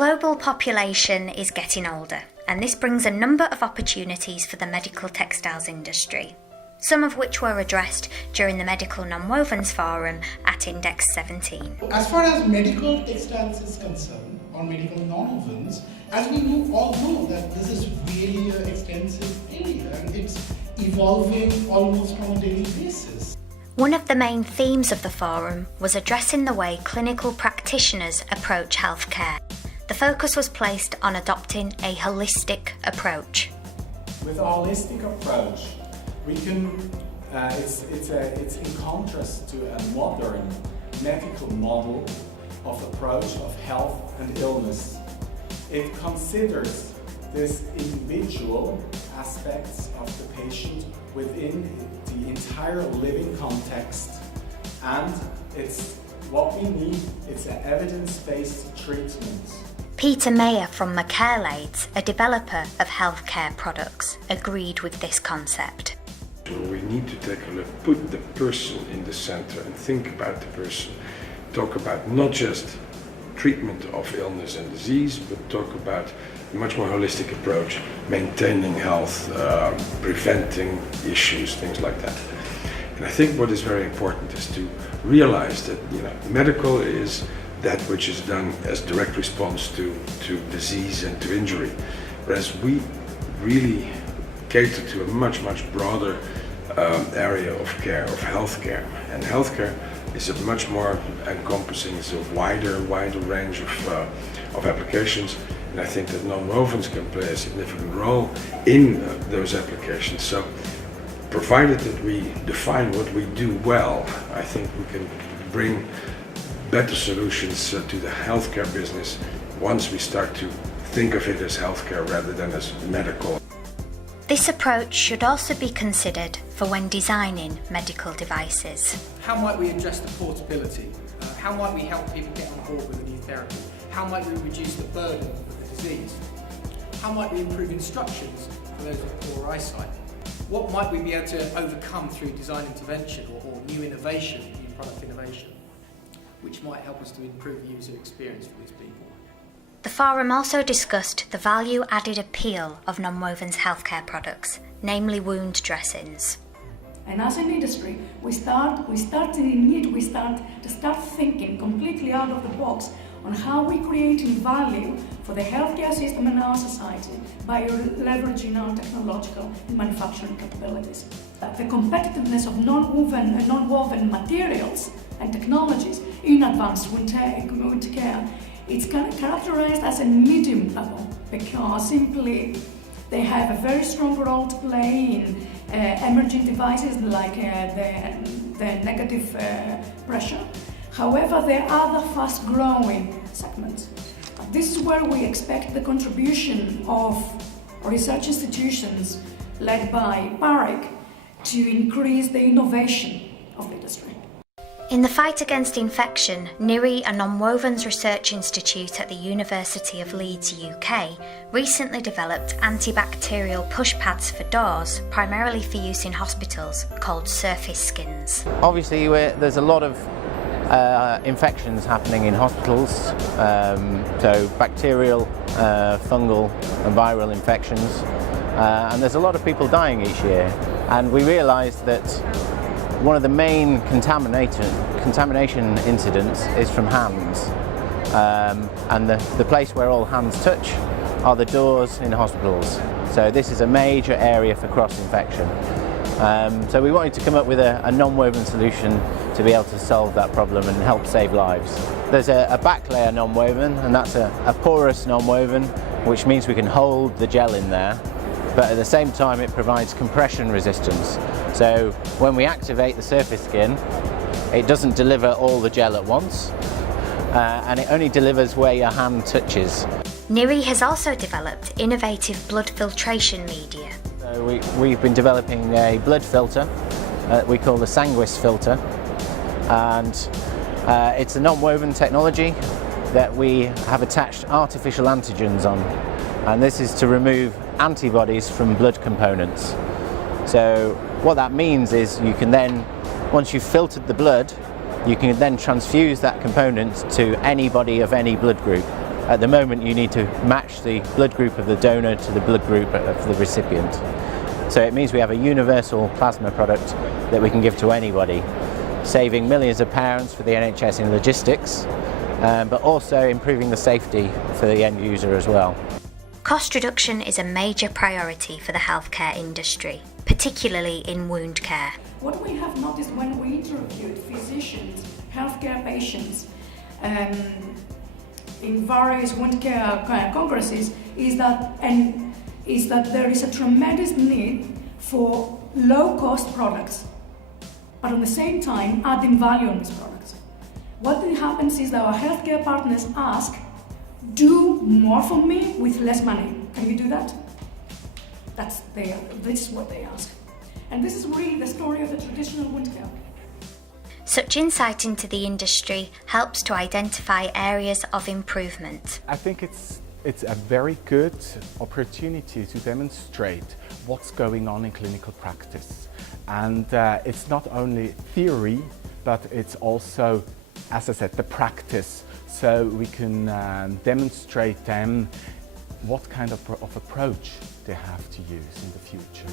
global population is getting older, and this brings a number of opportunities for the medical textiles industry, some of which were addressed during the Medical Nonwovens Forum at Index 17. As far as medical textiles is concerned, or medical nonwovens, as we all know that this is really an extensive area and it's evolving almost on a daily basis. One of the main themes of the forum was addressing the way clinical practitioners approach healthcare. The focus was placed on adopting a holistic approach. With a holistic approach, we can, it's in contrast to a modern medical model of approach of health and illness. It considers these individual aspects of the patient within the entire living context, and it's what we need, it's an evidence-based treatment. Peter Mayer from McCareLades, a developer of healthcare products, agreed with this concept. We need to take a look, put the person in the center and think about the person. Talk about not just treatment of illness and disease, but talk about a much more holistic approach, maintaining health, preventing issues, things like that. And I think what is very important is to realize that medical is that which is done as direct response to disease and to injury, whereas we really cater to a much broader area of care, of healthcare, and healthcare is a much more encompassing, it's a wider range of applications, and I think that nonwovens can play a significant role in those applications. So, provided that we define what we do well, I think we can bring better solutions to the healthcare business once we start to think of it as healthcare rather than as medical. This approach should also be considered for when designing medical devices. How might we address the portability? How might we help people get on board with a new therapy? How might we reduce the burden of the disease? How might we improve instructions for those with poor eyesight? What might we be able to overcome through design intervention or new innovation, new product innovation, which might help us to improve the user experience for these people? The forum also discussed the value-added appeal of nonwovens healthcare products, namely wound dressings. And as an industry, we start thinking completely out of the box on how we create value for the healthcare system and our society by leveraging our technological and manufacturing capabilities. The competitiveness of non-woven materials and technologies in advanced wound care, it's characterized as a medium level because simply they have a very strong role to play in emerging devices like the negative pressure. However, there are other fast-growing segments. This is where we expect the contribution of research institutions led by PARIC to increase the innovation of the industry. In the fight against infection, NIRI, a nonwovens research institute at the University of Leeds, UK, recently developed antibacterial push pads for doors, primarily for use in hospitals, called surface skins. Obviously, there's a lot of infections happening in hospitals, so bacterial, fungal and viral infections, and there's a lot of people dying each year, and we realised that one of the main contamination incidents is from hands, and the place where all hands touch are the doors in hospitals. So this is a major area for cross-infection. So we wanted to come up with a non-woven solution to be able to solve that problem and help save lives. There's a back layer non-woven, and that's a porous non-woven, which means we can hold the gel in there, but at the same time it provides compression resistance. So when we activate the surface skin, it doesn't deliver all the gel at once, and it only delivers where your hand touches. NIRI has also developed innovative blood filtration media. So we've been developing a blood filter we call the Sanguis filter, and it's a non-woven technology that we have attached artificial antigens on, and this is to remove antibodies from blood components. So what that means is you can then, once you've filtered the blood, you can then transfuse that component to anybody of any blood group, At the moment you need to match the blood group of the donor to the blood group of the recipient. So it means we have a universal plasma product that we can give to anybody, saving millions of pounds for the NHS in logistics, but also improving the safety for the end user as well. Cost reduction is a major priority for the healthcare industry, particularly in wound care. What we have noticed when we interviewed physicians, healthcare patients, in various wound care congresses is that there is a tremendous need for low-cost products, but at the same time adding value on these products. What happens is that our healthcare partners ask, do more for me with less money. Can you do that? This is what they ask. And this is really the story of the traditional wound care. Such insight into the industry helps to identify areas of improvement. I think it's a very good opportunity to demonstrate what's going on in clinical practice. And it's not only theory, but it's also, as I said, the practice. So we can demonstrate them what kind of approach they have to use in the future.